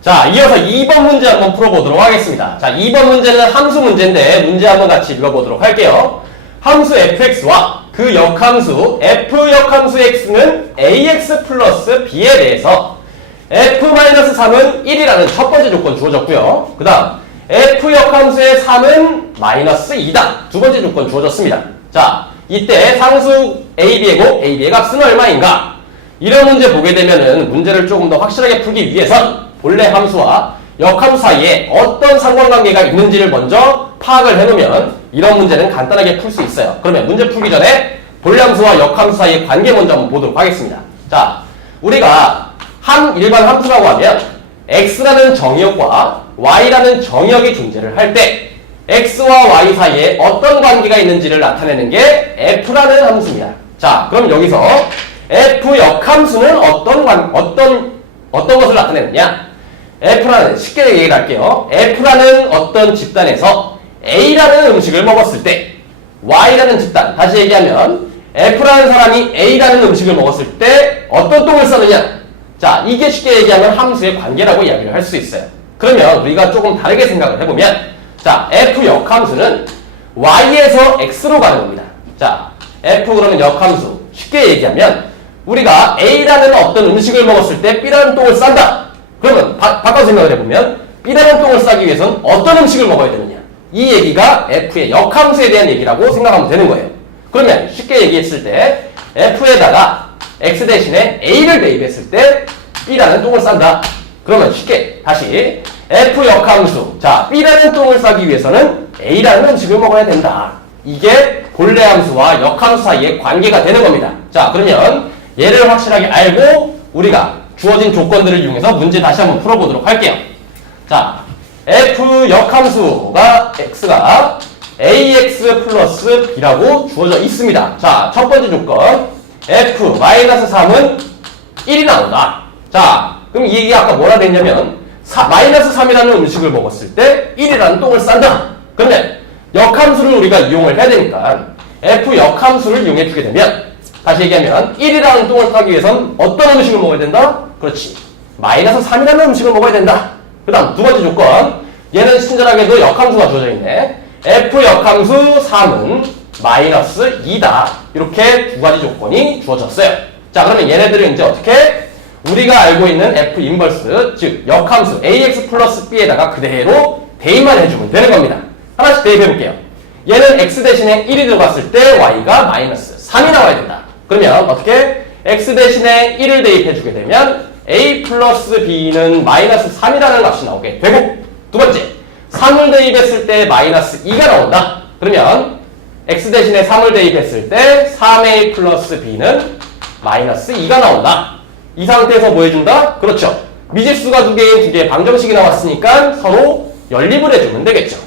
자, 이어서 2번 문제 한번 풀어보도록 하겠습니다. 자, 2번 문제는 함수 문제인데 문제 한번 같이 읽어보도록 할게요. 함수 fx와 그 역함수 f 역함수 x는 ax 플러스 b에 대해서 f-3은 1이라는 첫 번째 조건 주어졌고요. 그 다음 f 역함수의 3은 마이너스 2다. 두 번째 조건 주어졌습니다. 자, 이때 상수 a, b의 곱, a, b의 값은 얼마인가? 이런 문제 보게 되면은 문제를 조금 더 확실하게 풀기 위해선 본래 함수와 역함수 사이에 어떤 상관관계가 있는지를 먼저 파악을 해놓으면 이런 문제는 간단하게 풀 수 있어요. 그러면 문제 풀기 전에 본래 함수와 역함수 사이의 관계 먼저 한번 보도록 하겠습니다. 자, 우리가 한 일반 함수라고 하면 x라는 정의역과 y라는 정의역이 존재를 할 때 x와 y 사이에 어떤 관계가 있는지를 나타내는 게 f라는 함수입니다. 자, 그럼 여기서 f 역함수는 어떤 관, 어떤 어떤 것을 나타내느냐? F라는 쉽게 얘기를 할게요. F라는 어떤 집단에서 A라는 음식을 먹었을 때 Y라는 집단 다시 얘기하면 F라는 사람이 A라는 음식을 먹었을 때 어떤 똥을 싸느냐? 자 이게 쉽게 얘기하면 함수의 관계라고 이야기를 할 수 있어요. 그러면 우리가 조금 다르게 생각을 해보면 자 F 역함수는 Y에서 X로 가는 겁니다. 자 F 그러면 역함수 쉽게 얘기하면 우리가 A라는 어떤 음식을 먹었을 때 B라는 똥을 싼다. 그러면 바, 바꿔 생각을 해보면 B라는 똥을 싸기 위해서는 어떤 음식을 먹어야 되느냐. 이 얘기가 F의 역함수에 대한 얘기라고 생각하면 되는 거예요. 그러면 쉽게 얘기했을 때 F에다가 X 대신에 A를 대입했을 때 B라는 똥을 싼다. 그러면 쉽게 다시 F 역함수 자 B라는 똥을 싸기 위해서는 A라는 음식을 먹어야 된다. 이게 본래 함수와 역함수 사이의 관계가 되는 겁니다. 자 그러면 얘를 확실하게 알고 우리가 주어진 조건들을 이용해서 문제 다시 한번 풀어보도록 할게요. 자, f 역함수가 x가 ax 플러스 b라고 주어져 있습니다. 자, 첫 번째 조건 f 마이너스 3은 1이 나온다. 자, 그럼 이 얘기 아까 뭐라 그랬냐면 사- 마이너스 3이라는 음식을 먹었을 때 1이라는 똥을 싼다. 그러면 역함수를 우리가 이용을 해야 되니까 f 역함수를 이용해 주게 되면 다시 얘기하면 1이라는 똥을 싸기 위해선 어떤 음식을 먹어야 된다? 그렇지. 마이너스 3이라는 음식을 먹어야 된다. 그 다음 두 번째 조건. 얘는 친절하게도 역함수가 주어져 있네. f 역함수 3은 마이너스 2다. 이렇게 두 가지 조건이 주어졌어요. 자, 그러면 얘네들을 이제 어떻게? 우리가 알고 있는 f 인버스, 즉 역함수 ax 플러스 b에다가 그대로 대입만 해주면 되는 겁니다. 하나씩 대입해 볼게요. 얘는 x 대신에 1이 들어갔을 때 y가 마이너스 3이 나와야 된다. 그러면 어떻게? x 대신에 1을 대입해주게 되면 a 플러스 b는 마이너스 3이라는 값이 나오게 되고 두 번째, 3을 대입했을 때 마이너스 2가 나온다. 그러면 x 대신에 3을 대입했을 때 3a 플러스 b는 마이너스 2가 나온다. 이 상태에서 뭐 해준다? 그렇죠. 미지수가 두 개인 두 개의 방정식이 나왔으니까 서로 연립을 해주면 되겠죠.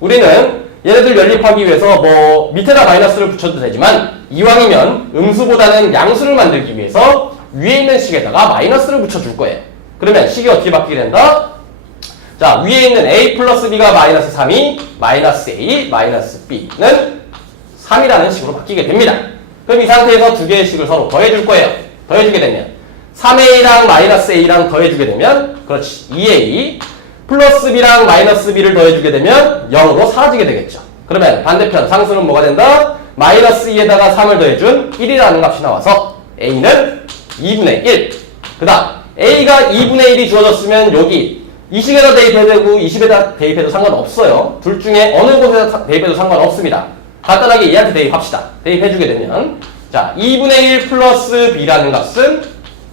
우리는 얘네들 연립하기 위해서 뭐 밑에다 마이너스를 붙여도 되지만 이왕이면 음수보다는 양수를 만들기 위해서 위에 있는 식에다가 마이너스를 붙여줄 거예요. 그러면 식이 어떻게 바뀌게 된다? 자 위에 있는 a 플러스 b가 마이너스 3이 마이너스 a 마이너스 b는 3이라는 식으로 바뀌게 됩니다. 그럼 이 상태에서 두 개의 식을 서로 더해줄 거예요. 더해주게 되면 3a랑 마이너스 a랑 더해주게 되면 그렇지 2a 플러스 b랑 마이너스 b를 더해주게 되면 0으로 사라지게 되겠죠. 그러면 반대편 상수는 뭐가 된다? 마이너스 2에다가 3을 더해준 1이라는 값이 나와서 a는 2분의 1. 그 다음 a가 2분의 1이 주어졌으면 여기 이 식에다 대입해도 되고 이 식에다 대입해도 상관없어요. 둘 중에 어느 곳에다 사- 대입해도 상관없습니다. 간단하게 얘한테 대입합시다. 대입해주게 되면 자 2분의 1 플러스 b라는 값은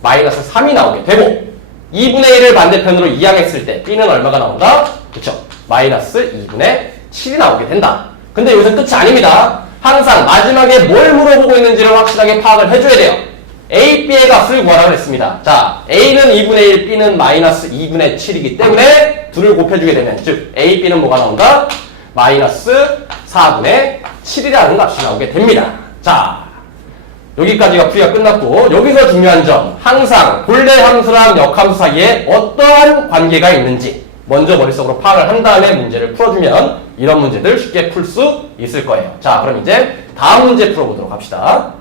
마이너스 3이 나오게 되고 2분의 1을 반대편으로 이항했을 때 b는 얼마가 나온다? 그쵸? 마이너스 2분의 7이 나오게 된다. 근데 여기서 끝이 아닙니다. 항상 마지막에 뭘 물어보고 있는지를 확실하게 파악을 해줘야 돼요. A, b의 값을 구하라고 했습니다. 자, a는 2분의 1, b는 마이너스 2분의 7이기 때문에 둘을 곱해주게 되면 즉 a, b는 뭐가 나온다? 마이너스 4분의 7이라는 값이 나오게 됩니다. 자, 여기까지가 풀이가 끝났고 여기서 중요한 점 항상 본래 함수랑 역함수 사이에 어떠한 관계가 있는지 먼저 머릿속으로 파악을 한 다음에 문제를 풀어주면 이런 문제들 쉽게 풀 수 있을 거예요. 자 그럼 이제 다음 문제 풀어보도록 합시다.